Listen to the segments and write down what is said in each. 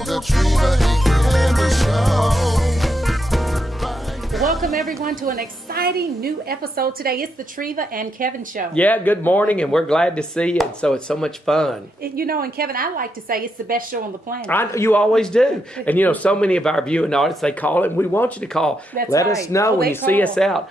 It's the Treva and Kevin Show. Welcome everyone to an exciting new episode today. It's the Treva and Kevin Show. Yeah, good morning, and we're glad to see you. So it's so much fun. And Kevin, I like to say it's the best show on the planet. You always do. And so many of our viewing audience, they call it, and we want you to call. That's Let right. us know when you see us out.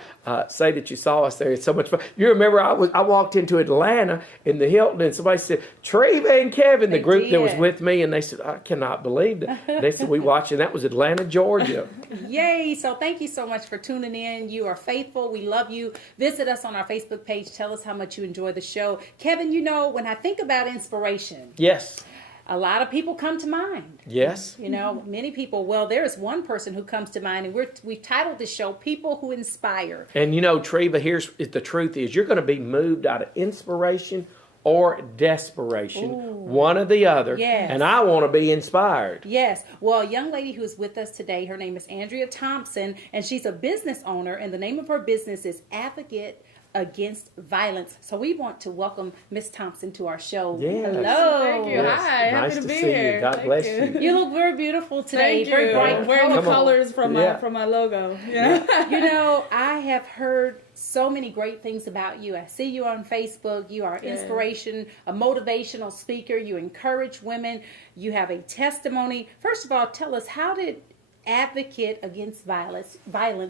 Say that you saw us there. It's so much fun. You remember I walked into Atlanta in the Hilton, and somebody said, Treva and Kevin, the group that was with me, and they said, I cannot believe that. They said, we watched, and that was Atlanta, Georgia. Yay. So thank you so much for tuning in. You are faithful. We love you. Visit us on our Facebook page. Tell us how much you enjoy the show. Kevin, when I think about inspiration. Yes. A lot of people come to mind. Yes. Many people. Well, there's one person who comes to mind, and we've titled this show, People Who Inspire. And Treva, here's the truth is you're going to be moved out of inspiration or desperation. Ooh. One or the other. Yes. And I want to be inspired. Yes. Well, a young lady who is with us today, her name is Andrea Thompson, and she's a business owner, and the name of her business is Advocate Against Violence. So we want to welcome Miss Thompson to our show. Yes. Hello. Thank you. Yes. Hi. Nice Happy to be see here. you. God Thank bless you. You look very beautiful today. Thank Very you. bright. Wearing the Come on. colors from my logo. Yeah. I have heard so many great things about you. I see you on Facebook. You are an inspiration, a motivational speaker. You encourage women. You have a testimony. First of all, tell us, how did Advocate Against Violence,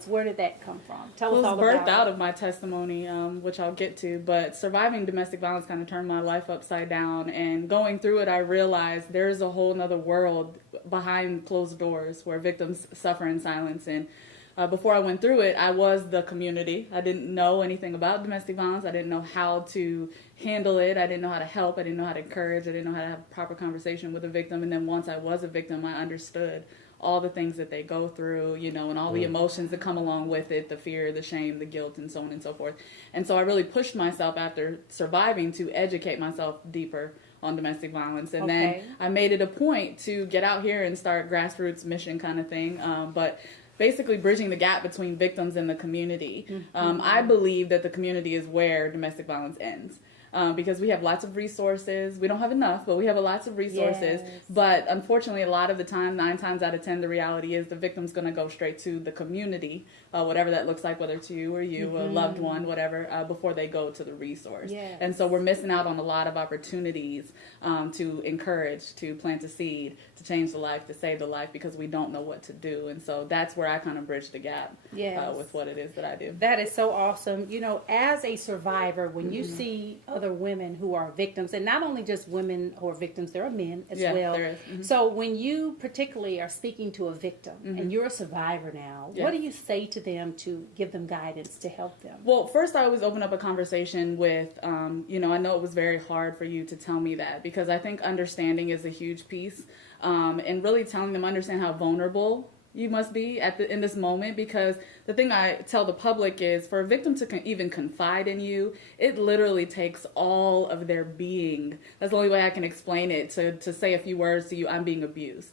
where did that come from? Tell us all about it. It was birthed out of my testimony, which I'll get to, but surviving domestic violence kind of turned my life upside down, and going through it, I realized there's a whole nother world behind closed doors where victims suffer in silence. And before I went through it, I was the community. I didn't know anything about domestic violence. I didn't know how to handle it. I didn't know how to help. I didn't know how to encourage. I didn't know how to have a proper conversation with a victim. And then once I was a victim, I understood all the things that they go through, and all the emotions that come along with it, the fear, the shame, the guilt, and so on and so forth. And so I really pushed myself after surviving to educate myself deeper on domestic violence. And then I made it a point to get out here and start grassroots mission kind of thing. But basically bridging the gap between victims and the community. Mm-hmm. I believe that the community is where domestic violence ends. Because we have lots of resources. We don't have enough, but we have lots of resources. Yes. But unfortunately, a lot of the time, 9 times out of 10, the reality is the victim's going to go straight to the community, whatever that looks like, whether it's you or you, a loved one, whatever, before they go to the resource. Yes. And so we're missing out on a lot of opportunities to encourage, to plant a seed, to change the life, to save the life, because we don't know what to do. And so that's where I kind of bridge the gap with what it is that I do. That is so awesome. As a survivor, when you see other women who are victims, and not only just women who are victims, there are men as well. There is. Mm-hmm. So when you particularly are speaking to a victim and you're a survivor now, what do you say to them to give them guidance to help them? Well, first I always open up a conversation with, I know it was very hard for you to tell me that, because I think understanding is a huge piece, and really telling them, understand how vulnerable you must be in this moment, because the thing I tell the public is, for a victim to even confide in you, it literally takes all of their being. That's the only way I can explain it, to say a few words to you, I'm being abused,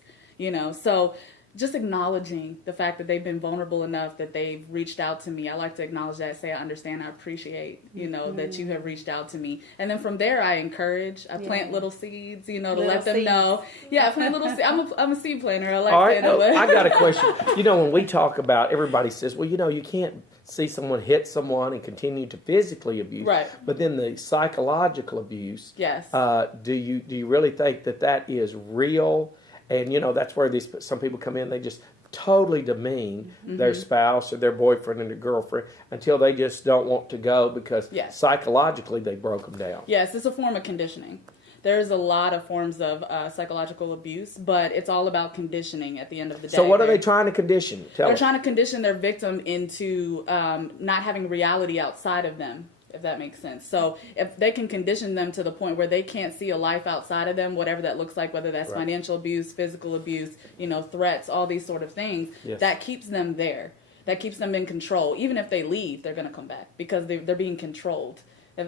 so just acknowledging the fact that they've been vulnerable enough that they've reached out to me. I like to acknowledge that, say I understand, I appreciate, that you have reached out to me. And then from there, I encourage, I plant little seeds, to let them know. Yeah, I plant little seeds. I'm a seed planter. I like saying that. I got a question. When we talk about, everybody says, well, you can't see someone hit someone and continue to physically abuse. Right. But then the psychological abuse. Yes. Do you really think that is real? And, that's where some people come in, they just totally demean their spouse or their boyfriend and their girlfriend until they just don't want to go because psychologically they broke them down. Yes, it's a form of conditioning. There's a lot of forms of psychological abuse, but it's all about conditioning at the end of the day. So what are they trying to condition? They're trying to condition their victim into not having reality outside of them, if that makes sense. So if they can condition them to the point where they can't see a life outside of them, whatever that looks like, whether that's financial abuse, physical abuse, threats, all these sort of things, that keeps them there. That keeps them in control. Even if they leave, they're going to come back because they're being controlled.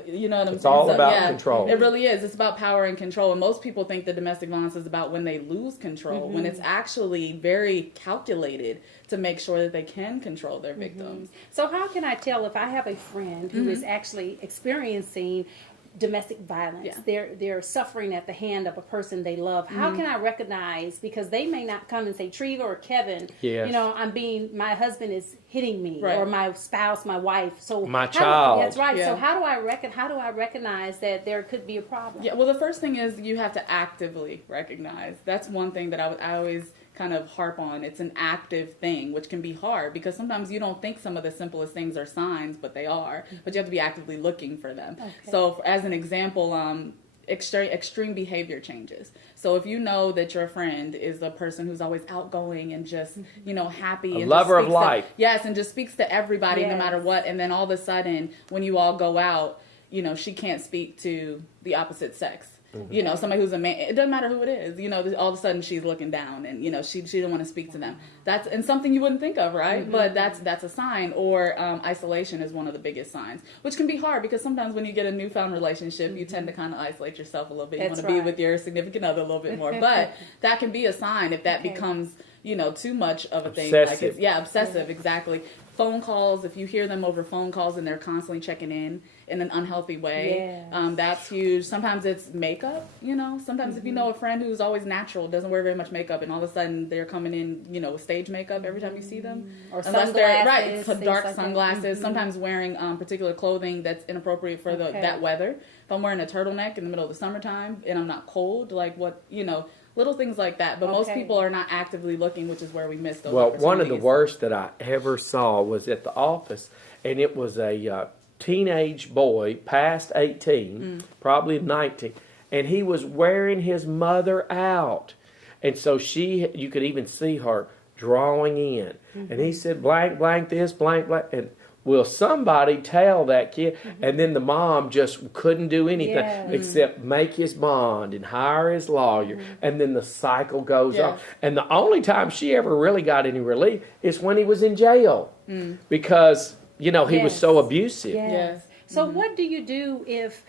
You know what I'm saying? It's all about control. It really is. It's about power and control. And most people think that domestic violence is about when they lose control, when it's actually very calculated to make sure that they can control their victims. So how can I tell if I have a friend who is actually experiencing domestic violence. Yeah. They're suffering at the hand of a person they love. How can I recognize, because they may not come and say, Treva or Kevin, Yes. my husband is hitting me, Right. or my spouse, my wife. So child. That's right. Yeah. So how do I recognize that there could be a problem? Yeah, well, the first thing is you have to actively recognize. That's one thing that I always kind of harp on. It's an active thing, which can be hard because sometimes you don't think some of the simplest things are signs, but they are. But you have to be actively looking for them. Okay. So, as an example, extreme behavior changes. So if you know that your friend is a person who's always outgoing and just, happy. A and lover just of speaks life. Yes, and just speaks to everybody no Yes. matter what. And then all of a sudden, when you all go out, she can't speak to the opposite sex. Somebody who's a man, it doesn't matter who it is, all of a sudden she's looking down and, she didn't want to speak to them. And something you wouldn't think of, right? Mm-hmm. But that's a sign. Or isolation is one of the biggest signs, which can be hard because sometimes when you get a newfound relationship, you tend to kind of isolate yourself a little bit. You want That's to be right. with your significant other a little bit more. But that can be a sign if that Okay. becomes, too much of a thing. Obsessive. Obsessive, exactly. Phone calls, if you hear them over phone calls and they're constantly checking in an unhealthy way, Yes. that's huge. Sometimes it's makeup, Sometimes if you know a friend who's always natural, doesn't wear very much makeup, and all of a sudden they're coming in, with stage makeup every time you see them. Or Unless they're, right, sunglasses, so things dark like that. sunglasses, sometimes wearing particular clothing that's inappropriate for Okay. that weather. If I'm wearing a turtleneck in the middle of the summertime and I'm not cold, like what, little things like that. But most Okay. people are not actively looking, which is where we miss those Well, one of the opportunities. worst that I ever saw was at the office, and it was a teenage boy, past 18, probably 19, and he was wearing his mother out. And so you could even see her drawing in. And he said, blank, blank this, blank, blank. And will somebody tell that kid? And then the mom just couldn't do anything Yes. except make his bond and hire his lawyer. And then the cycle goes on. Yes. And the only time she ever really got any relief is when he was in jail. Because, he was Yes. so abusive. Yes. So what do you do if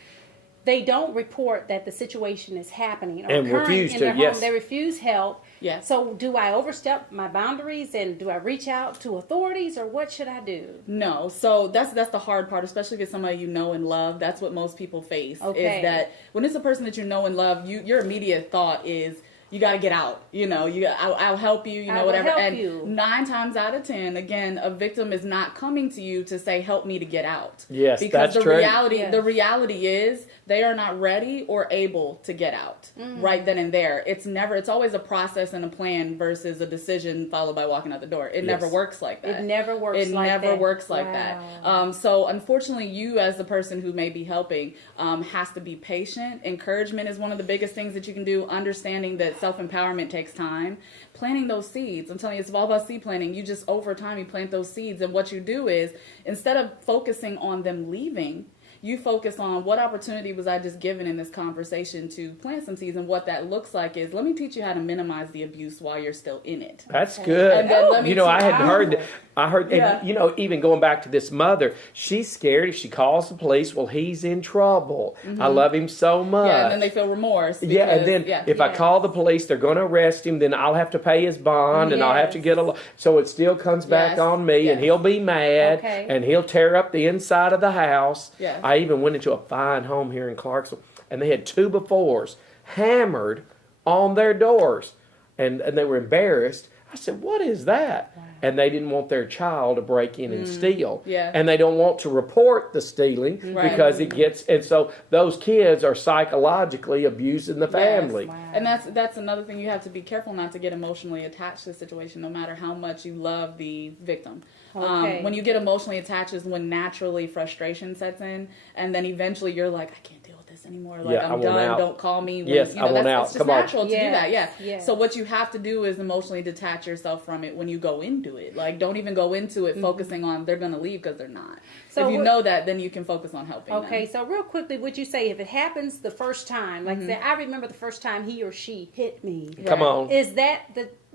they don't report that the situation is happening or And occurring refuse in to, their yes. home? They refuse help. Yes. So do I overstep my boundaries and do I reach out to authorities, or what should I do? No, so that's the hard part, especially if it's somebody you know and love. That's what most people face. Okay. Is that when it's a person that you know and love, your immediate thought is you got to get out. I'll help you. I will Whatever. help And you. 9 times out of 10, again, a victim is not coming to you to say, "Help me to get out." Yes, because that's true. Yes. The reality is they are not ready or able to get out right then and there. It's always a process and a plan versus a decision followed by walking out the door. It never Yes. works like that. It never works It like never that. works like Wow. that. So unfortunately, you as the person who may be helping has to be patient. Encouragement is one of the biggest things that you can do. Understanding that self-empowerment takes time. Planting those seeds. I'm telling you, it's all about seed planting. You just, over time, you plant those seeds. And what you do is, instead of focusing on them leaving, you focus on what opportunity was I just given in this conversation to plant some seeds, and what that looks like is, let me teach you how to minimize the abuse while you're still in it. That's good. And then let me I teach- hadn't heard that. I heard, Yeah. and, even going back to this mother, she's scared if she calls the police, well, he's in trouble. I love him so much. Yeah, and then they feel remorse. Yeah, and because- then if I Yes. call the police, they're going to arrest him. Then I'll have to pay his bond, and I'll have to Yes. get so it still comes back Yes. on me, and Yes. he'll be mad, Okay. and he'll tear up the inside of the house. Yes. I even went into a fine home here in Clarksville, and they had 2x4s hammered on their doors, and they were embarrassed. I said, "What is that?" And they didn't want their child to break in and steal. Yeah. And they don't want to report the stealing Right. because it gets, and so those kids are psychologically abusing the family. Wow. And that's another thing. You have to be careful not to get emotionally attached to the situation, no matter how much you love the victim. Okay. When you get emotionally attached is when naturally frustration sets in, and then eventually you're like, I can't deal with this anymore. Like, Yeah, I I'm want done. out. Don't call me. When, Yes, I want out. It's just Come on. natural to do Yes, that. Yeah. yes. So what you have to do is emotionally detach yourself from it when you go into it. Like, don't even go into it focusing on they're going to leave because they're not. So if you what- know that, then you can focus on helping Okay, them. so real quickly, would you say if it happens the first time, like say, I remember the first time he or she hit me, Come on. is that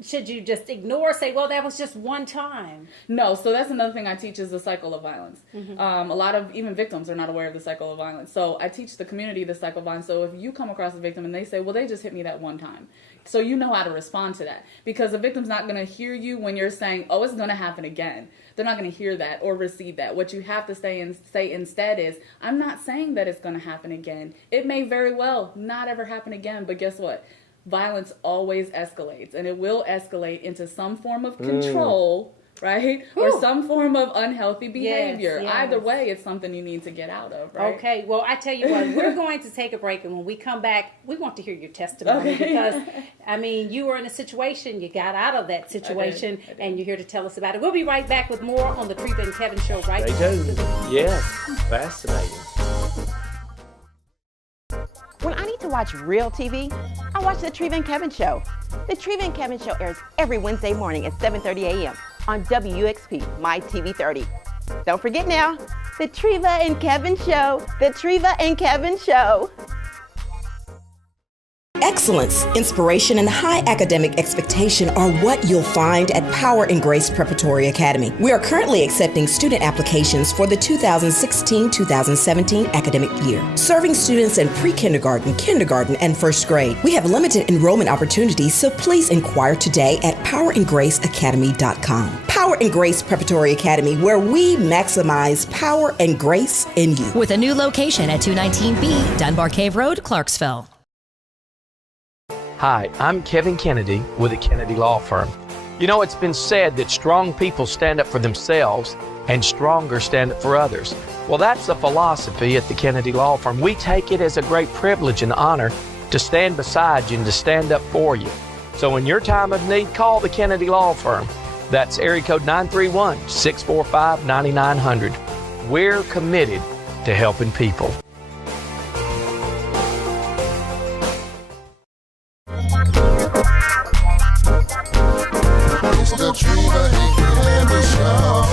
should you just ignore, say, well, that was just one time? No, so that's another thing I teach is the cycle of violence. A lot of even victims are not aware of the cycle of violence. So I teach the community the cycle of violence. So if you come across a victim and they say, well, they just hit me that one time. So you know how to respond to that. Because the victim's not going to hear you when you're saying, oh, it's going to happen again. They're not going to hear that or receive that. What you have to say instead is, I'm not saying that it's going to happen again. It may very well not ever happen again, but guess what? Violence always escalates, and it will escalate into some form of control, right? Ooh. Or some form of unhealthy behavior. Yes. Either way, it's something you need to get out of, right? Okay, well, I tell you what, we're going to take a break, and when we come back, we want to hear your testimony because, I mean, you were in a situation, you got out of that situation, I did. and you're here to tell us about it. We'll be right back with more on the Treva and Kevin Show right They now. do. Yes, fascinating. When I need to watch real TV, I watch The Treva and Kevin Show. The Treva and Kevin Show airs every Wednesday morning at 7:30 a.m. on WXP, My TV 30. Don't forget now, The Treva and Kevin Show. The Treva and Kevin Show. Excellence, inspiration, and high academic expectation are what you'll find at Power and Grace Preparatory Academy. We are currently accepting student applications for the 2016-2017 academic year, serving students in pre-kindergarten, kindergarten, and first grade. We have limited enrollment opportunities, so please inquire today at powerandgraceacademy.com. Power and Grace Preparatory Academy, where we maximize power and grace in you. With a new location at 219B Dunbar Cave Road, Clarksville. Hi, I'm Kevin Kennedy with the Kennedy Law Firm. You know, it's been said that strong people stand up for themselves and stronger stand up for others. Well, that's the philosophy at the Kennedy Law Firm. We take it as a great privilege and honor to stand beside you and to stand up for you. So in your time of need, call the Kennedy Law Firm. That's area code 931-645-9900. We're committed to helping people. It's the Treva and Kevin Show.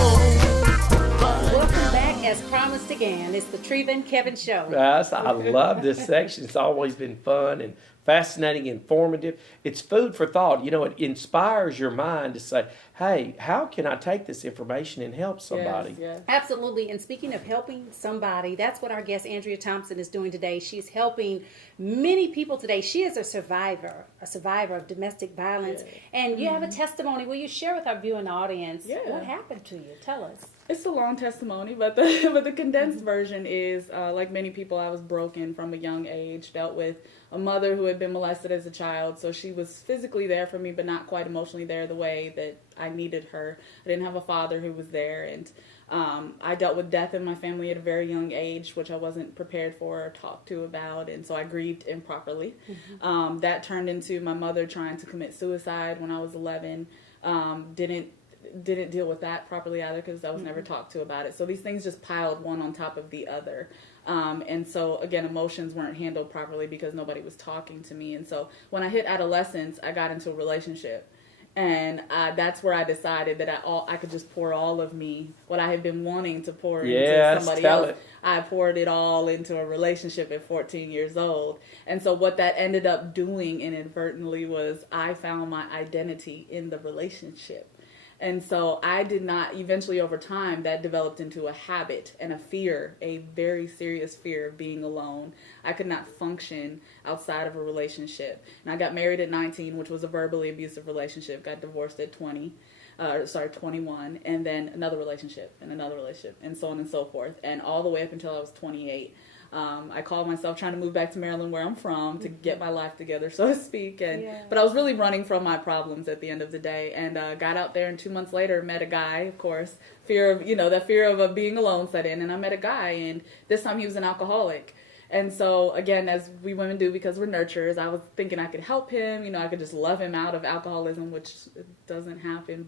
Welcome back. As promised again, it's the Treva and Kevin Show. Yes, I love this section. It's always been fun and fascinating, informative. It's food for thought. You know, it inspires your mind to say, hey, how can I take this information and help somebody? Yes. Absolutely. And speaking of helping somebody, that's what our guest Andrea Thompson is doing today. She's helping many people today. She is a survivor of domestic violence. And you have a testimony. Will you share with our viewing audience what happened to you? Tell us. It's a long testimony, but the condensed version is, like many people, I was broken from a young age, dealt with a mother who had been molested as a child, so she was physically there for me, but not quite emotionally there the way that I needed her. I didn't have a father who was there, and I dealt with death in my family at a very young age, which I wasn't prepared for or talked to about, and so I grieved improperly. That turned into my mother trying to commit suicide when I was 11. Didn't deal with that properly either because I was never talked to about it. So these things just piled one on top of the other. And so, again, emotions weren't handled properly because nobody was talking to me. And so when I hit adolescence, I got into a relationship. And that's where I decided that I could just pour all of me, what I had been wanting to pour into somebody else. I poured it all into a relationship at 14 years old. And so what that ended up doing inadvertently was I found my identity in the relationship. And so I did not, eventually over time, that developed into a habit and a fear, a very serious fear of being alone. I could not function outside of a relationship. And I got married at 19, which was a verbally abusive relationship, got divorced at 21, and then another relationship, and so on and so forth. And all the way up until I was 28. I called myself trying to move back to Maryland, where I'm from, to get my life together, so to speak. But I was really running from my problems at the end of the day, and got out there. And 2 months later, met a guy. Of course, that fear of being alone set in, and I met a guy, and this time he was an alcoholic. And so, again, as we women do, because we're nurturers, I was thinking I could help him. I could just love him out of alcoholism, which doesn't happen.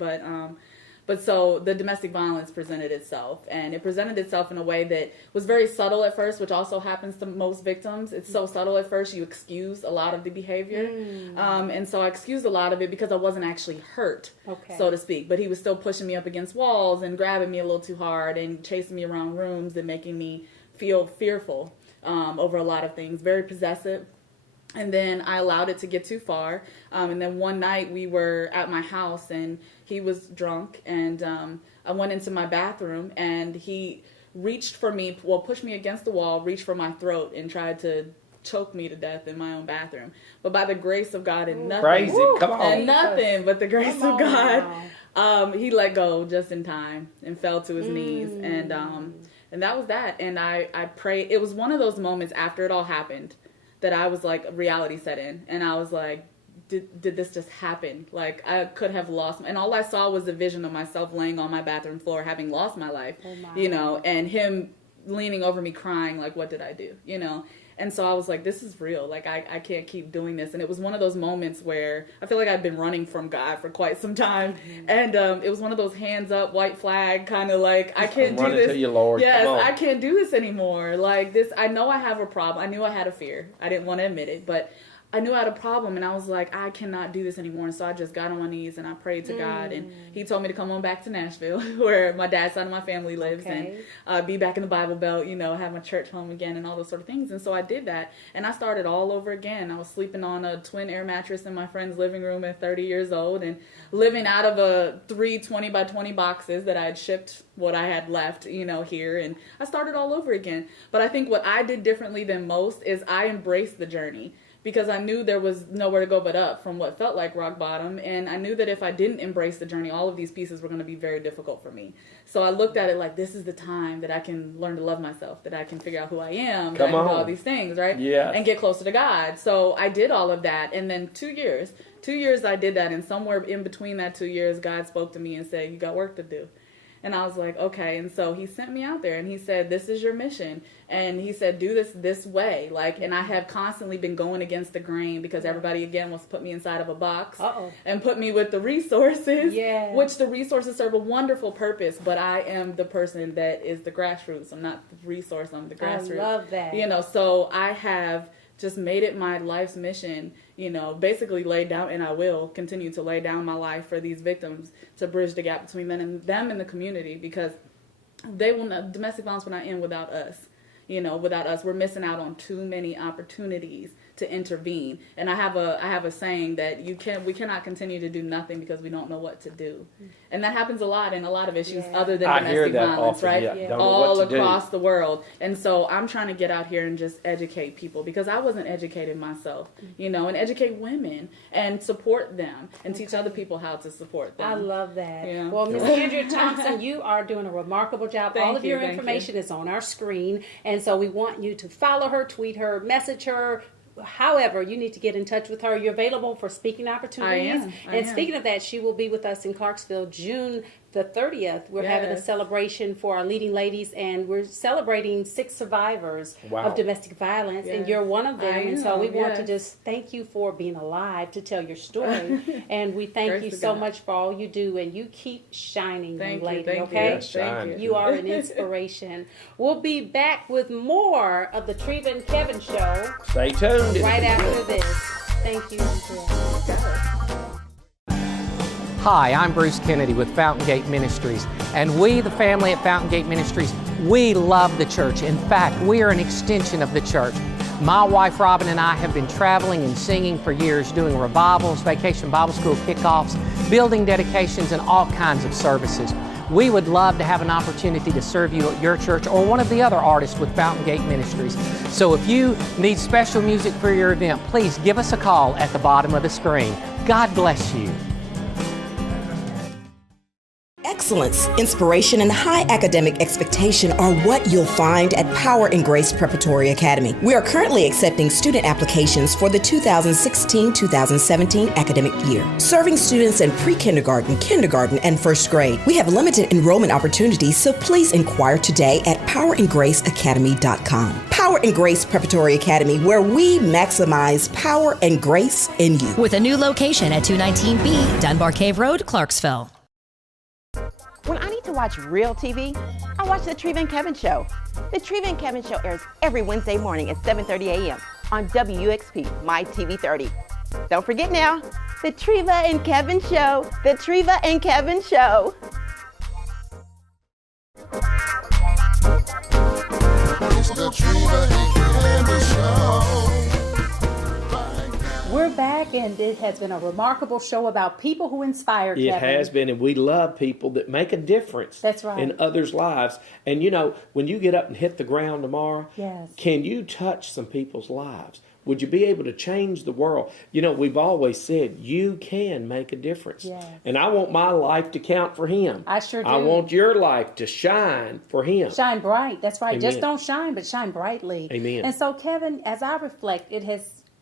But so the domestic violence presented itself, and it presented itself in a way that was very subtle at first, which also happens to most victims. It's so subtle at first, you excuse a lot of the behavior. And so I excused a lot of it because I wasn't actually hurt, so to speak. But he was still pushing me up against walls and grabbing me a little too hard and chasing me around rooms and making me feel fearful over a lot of things, very possessive. And then I allowed it to get too far. And then one night we were at my house and he was drunk, and I went into my bathroom and he reached for me, pushed me against the wall, reached for my throat and tried to choke me to death in my own bathroom. But by the grace of God and nothing, Crazy, come on. and nothing but the grace of God, he let go just in time and fell to his knees. And that was that. And I prayed. It was one of those moments after it all happened that I was like, reality set in. And I was like, did this just happen? Like, I could have lost, and all I saw was a vision of myself laying on my bathroom floor having lost my life, you know, and him leaning over me crying, like, what did I do, you know? And so I was like, this is real. Like, I can't keep doing this. And it was one of those moments where I feel like I've been running from God for quite some time. And it was one of those hands up, white flag, kind of like, I can't do this. To you, Lord. Yes, I can't do this anymore. Like this, I know I have a problem. I knew I had a fear. I didn't want to admit it, but I knew I had a problem, and I was like, I cannot do this anymore. And so I just got on my knees and I prayed to God, and he told me to come on back to Nashville, where my dad's side of my family lives, and be back in the Bible Belt, you know, have my church home again and all those sort of things. And so I did that, and I started all over again. I was sleeping on a twin air mattress in my friend's living room at 30 years old, and living out of a 3 20 by 20 boxes that I had shipped what I had left, you know, here. And I started all over again. But I think what I did differently than most is I embraced the journey, because I knew there was nowhere to go but up from what felt like rock bottom. And I knew that if I didn't embrace the journey, all of these pieces were going to be very difficult for me. So I looked at it like, this is the time that I can learn to love myself, that I can figure out who I am, that I can do all these things, right? Yes. And get closer to God. So I did all of that. And then 2 years I did that. And somewhere in between that 2 years, God spoke to me and said, you got work to do. And I was like, okay. And so he sent me out there, and he said, this is your mission. And he said, do this way. Like, and I have constantly been going against the grain, because everybody, again, wants to put me inside of a box and put me with the resources, which the resources serve a wonderful purpose. But I am the person that is the grassroots. I'm not the resource. I'm the grassroots. I love that. You know, so I have just made it my life's mission, you know, basically lay down, and I will continue to lay down my life for these victims, to bridge the gap between them and the community, because they will not, domestic violence will not end without us. You know, without us, we're missing out on too many opportunities to intervene. And I have a saying that we cannot continue to do nothing because we don't know what to do. And that happens a lot in a lot of issues other than domestic violence, often, right? All across the world. And so I'm trying to get out here and just educate people, because I wasn't educated myself, you know, and educate women and support them and teach other people how to support them. I love that. Yeah. Well, Ms. Andrea Thompson, you are doing a remarkable job. All of your information is on our screen. And so we want you to follow her, tweet her, message her. However, you need to get in touch with her. You're available for speaking opportunities. I am. Speaking of that, she will be with us in Clarksville June the 30th. We're having a celebration for our leading ladies, and we're celebrating 6 survivors of domestic violence, and you're one of them. And so we want to just thank you for being alive to tell your story. And we thank you so much for all you do, and you keep shining, young lady, okay? Thank you. You are an inspiration. We'll be back with more of the Treva and Kevin Show. Stay tuned. Right after this. Thank you, Andrea. Hi, I'm Bruce Kennedy with Fountain Gate Ministries, and we, the family at Fountain Gate Ministries, we love the church. In fact, we are an extension of the church. My wife Robin and I have been traveling and singing for years, doing revivals, vacation Bible school kickoffs, building dedications, and all kinds of services. We would love to have an opportunity to serve you at your church or one of the other artists with Fountain Gate Ministries. So if you need special music for your event, please give us a call at the bottom of the screen. God bless you. Excellence, inspiration, and high academic expectation are what you'll find at Power and Grace Preparatory Academy. We are currently accepting student applications for the 2016-2017 academic year, serving students in pre-kindergarten, kindergarten, and first grade. We have limited enrollment opportunities, so please inquire today at powerandgraceacademy.com. Power and Grace Preparatory Academy, where we maximize power and grace in you. With a new location at 219B Dunbar Cave Road, Clarksville. When I need to watch real TV, I watch The Treva and Kevin Show. The Treva and Kevin Show airs every Wednesday morning at 7:30 a.m. on WXP, My TV 30. Don't forget now, The Treva and Kevin Show. The Treva and Kevin Show. It's the Treva and Kevin Show. We're back, and it has been a remarkable show about people who inspire, It Kevin. has been, and we love people that make a difference That's right. in others' lives. And, you know, when you get up and hit the ground tomorrow, Yes. can you touch some people's lives? Would you be able to change the world? You know, we've always said you can make a difference. Yes. And I want my life to count for him. I sure do. I want your life to shine for him. Shine bright. That's right. Amen. Just don't shine, but shine brightly. Amen. And so, Kevin, as I reflect,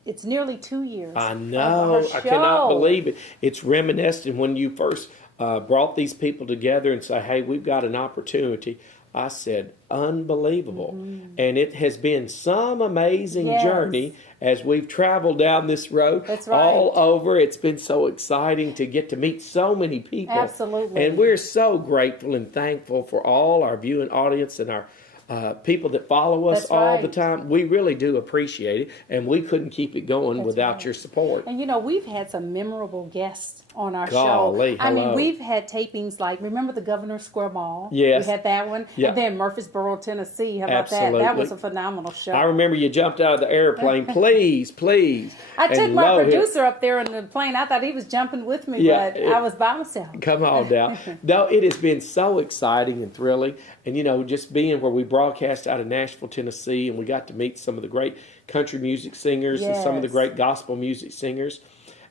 it's nearly 2 years. I of know. our I cannot show. believe it. It's reminiscent when you first brought these people together and say, hey, we've got an opportunity. I said, unbelievable. And it has been some amazing Yes. journey as we've traveled down this road. That's right. All over. It's been so exciting to get to meet so many people. Absolutely. And we're so grateful and thankful for all our viewing audience and our people that follow us That's all right. the time. We really do appreciate it, and we couldn't keep it going That's without right. your support. And you know, we've had some memorable guests on our Golly, show. I mean, hello. we've had tapings like, remember the Governor Square Mall? Yes. We had that one. Yeah. And then Murfreesboro, Tennessee. How about that? Absolutely. That was a phenomenal show. I remember you jumped out of the airplane, please, please. I took and my lo, here- producer up there in the plane. I thought he was jumping with me, Yeah, but I was by myself. Come on now. No, it has been so exciting and thrilling. And, you know, just being where we broadcast out of Nashville, Tennessee, and we got to meet some of the great country music singers and some of the Yes. great gospel music singers.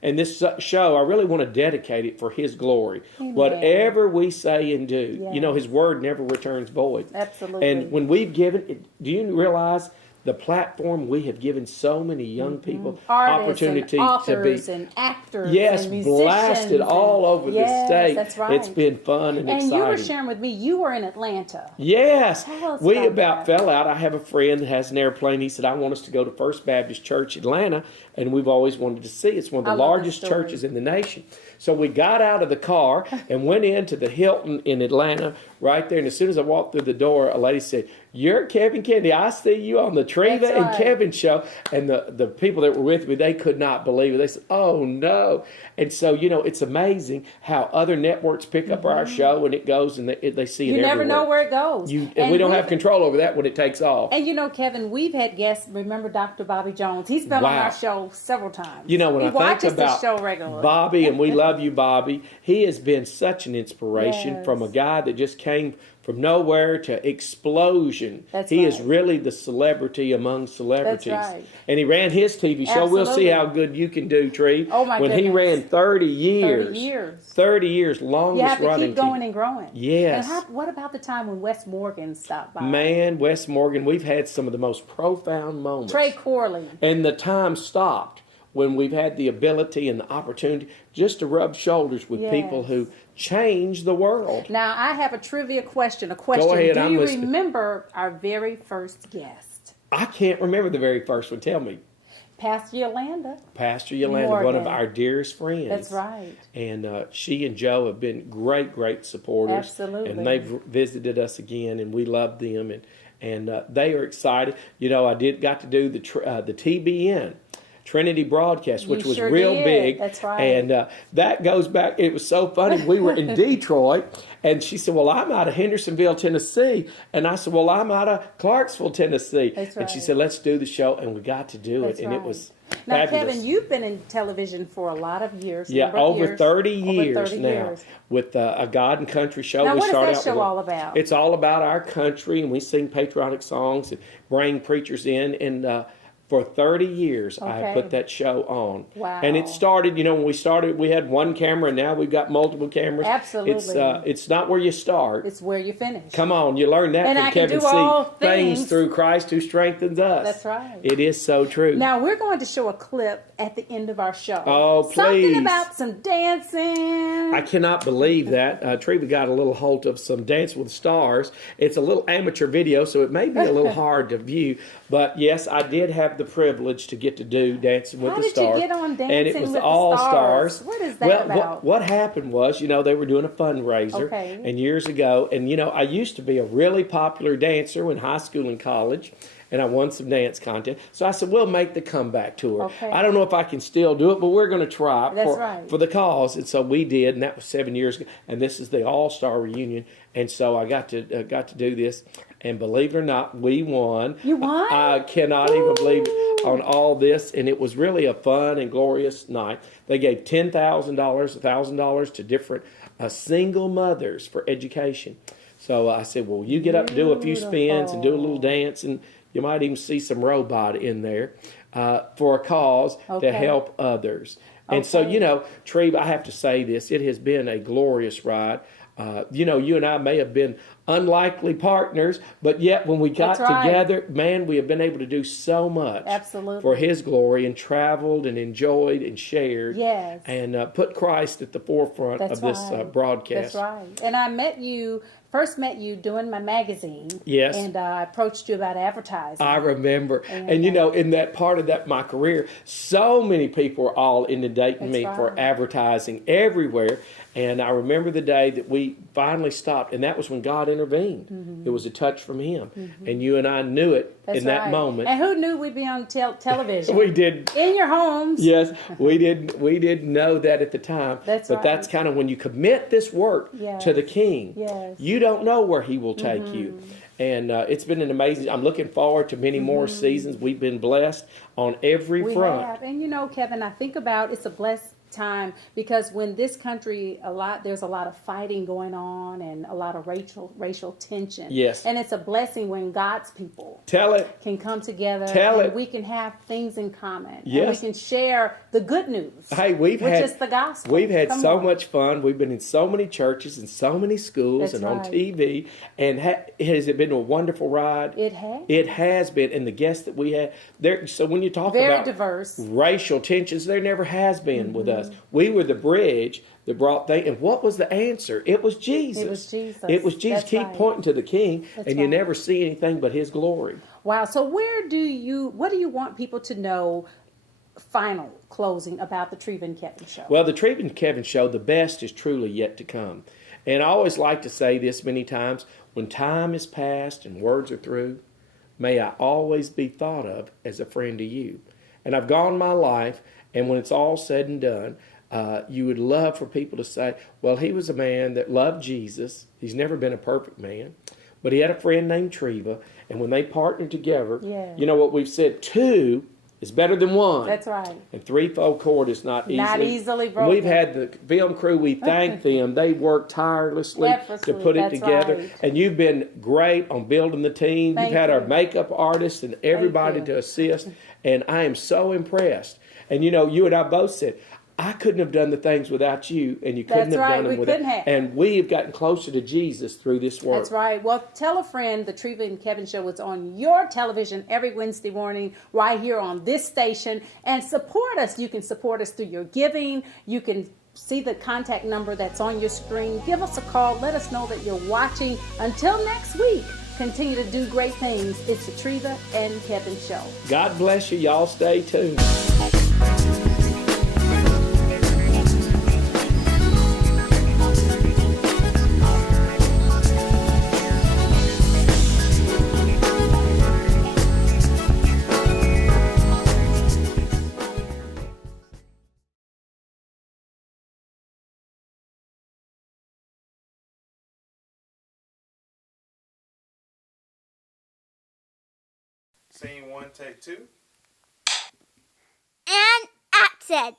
And this show, I really want to dedicate it for His glory. Amen. Whatever we say and do, you know, Yes. His word never returns void. Absolutely. And when we've given it, do you realize the platform we have given so many young people Artists opportunity and authors to be and actors yes, and musicians blasted all over yes, the state. That's right. It's been fun and exciting. you were sharing with me, you were in Atlanta. Yes, Tell us we about about that. fell out. I have a friend that has an airplane. He said, I want us to go to First Baptist Church Atlanta, and we've always wanted to see it. It's one of I the love this largest story. churches in the nation. So we got out of the car and went into the Hilton in Atlanta right there. And as soon as I walked through the door, a lady said, you're Kevin Kennedy. I see you on the Treva That's and right. Kevin show. And the people that were with me, they could not believe it. They said, oh, no. And so, you know, it's amazing how other networks pick up our show and it goes and they see it You never everywhere. know where it goes. And we don't have control over that when it takes off. And you know, Kevin, we've had guests. Remember Dr. Bobby Jones? He's been on Wow. our show several times. You know, when he I think watches about the show regularly. Bobby, and we love you, Bobby, he has been such an inspiration Yes. from a guy that just came from nowhere to explosion. That's he is right. really the celebrity among celebrities. That's right. And he ran his TV show. We'll see Absolutely. how good you can do, Tree. Oh, my When he goodness. ran 30 years. 30 years. 30 years, longest You have to running keep going TV. and growing. Yes. And what about the time when Wes Morgan stopped by? Man, Wes Morgan, we've had some of the most profound moments. Trey Corley. And the time stopped when we've had the ability and the opportunity just to rub shoulders with Yes. people who change the world. Now, I have a trivia question. A question. ahead, Do I'm you listening. remember our very first guest? I can't remember the very first one. Tell me. Pastor Yolanda. Pastor Yolanda, one of Morgan. our dearest friends. That's right. And she and Joe have been great supporters. Absolutely. And they've visited us again, and we love them. And they are excited. You know, I got to do the TBN. Trinity broadcast, which You was sure real did. big. That's right. And that goes back, it was so funny. We were in Detroit, and she said, well, I'm out of Hendersonville, Tennessee. And I said, well, I'm out of Clarksville, Tennessee. That's And she right. said, let's do the show. And we got to do That's it. And right. it was Now, fabulous. Kevin, you've been in television for a lot of years. Yeah, number of over years. 30 years Over 30 now years. with a God and Country show. Now, we what is started that out show with- all about? It's all about our country, and we sing patriotic songs and bring preachers in. And for 30 years, I have Okay. put that show on. Wow. And it started, you know, when we started, we had one camera, and now we've got multiple cameras. Absolutely. It's not where you start. It's where you finish. Come on, you learn that And from I can Kevin do all C. things. through Christ who strengthens us. That's right. It is so true. Now, we're going to show a clip at the end of our show. Oh, please. Something about some dancing. I cannot believe that. Treva got a little hold of some Dance with the Stars. It's a little amateur video, so it may be a little hard to view. But yes, I did have the privilege to get to do Dancing with How the did you Stars. get on and it Dancing was with the All Stars? Stars. What is that well, about? What happened was, you know, they were doing a fundraiser Okay. and years ago. And, you know, I used to be a really popular dancer in high school and college. and I won some dance contest. So I said, we'll make the comeback tour. Okay. I don't know if I can still do it, but we're going to try That's for the cause. And so we did, and that was 7 years ago. And this is the all-star reunion. And so I got to do this. And believe it or not, we won. You won? I cannot even believe it on all this. And it was really a fun and glorious night. They gave $10,000, $1,000 to different single mothers for education. So I said, well, you get up and do a few spins and do a little dance, and you might even see some robot in there for a cause to help others. And so, you know, Treva, I have to say this. It has been a glorious ride. You know, you and I may have been unlikely partners, but yet when we got together, man, we have been able to do so much for His glory, and traveled and enjoyed and shared and put Christ at the forefront of this broadcast. That's right. And I first met you doing my magazine. Yes. And I approached you about advertising. I remember. And you know, in that part of my career, so many people were all inundating me for advertising everywhere. And I remember the day that we finally stopped, and that was when God intervened. Mm-hmm. It was a touch from Him. Mm-hmm. And you and I knew it in that moment. And who knew we'd be on television? We did. In your homes. Yes, we didn't know that at the time. But that's kind of when you commit this work to the King. Yes. You don't know where He will take you. And it's been an amazing, I'm looking forward to many more seasons. We've been blessed on every front. Have. And you know, Kevin, I think about it's a blessed time, because when this country there's a lot of fighting going on and a lot of racial tension. Yes. And it's a blessing when God's people can come together and we can have things in common. Yes. And we can share the good news. Hey, which is the gospel. We've had much fun. We've been in so many churches and so many schools on TV. And has it been a wonderful ride? It has. It has been. And the guests that we had there. So when you talk about diverse racial tensions, there never has been with us. We were the bridge that brought things. And what was the answer? It was Jesus. It was Jesus. It was Jesus. Keep pointing to the King, and you never see anything but His glory. Wow. So what do you want people to know, final closing, about the Treva and Kevin Show? Well, the Treva and Kevin Show, the best is truly yet to come. And I always like to say this many times: when time is past and words are through, may I always be thought of as a friend to you. And I've gone my life, and when it's all said and done, you would love for people to say, well, he was a man that loved Jesus. He's never been a perfect man, but he had a friend named Treva, and when they partnered together, you know what we've said, two is better than one. That's right. And threefold cord is not easily broken. We've had the film crew, we thank them. They worked tirelessly to put it together. Right. And you've been great on building the team. You've had our makeup artists and everybody to assist. And I am so impressed. And you know, you and I both said, I couldn't have done the things without you, and you couldn't have done them without me. And we have gotten closer to Jesus through this work. That's right. Well, tell a friend the Treva and Kevin Show is on your television every Wednesday morning right here on this station. And support us. You can support us through your giving. You can see the contact number that's on your screen. Give us a call. Let us know that you're watching. Until next week, continue to do great things. It's the Treva and Kevin Show. God bless you. Y'all stay tuned. Scene 1, take 2. And action!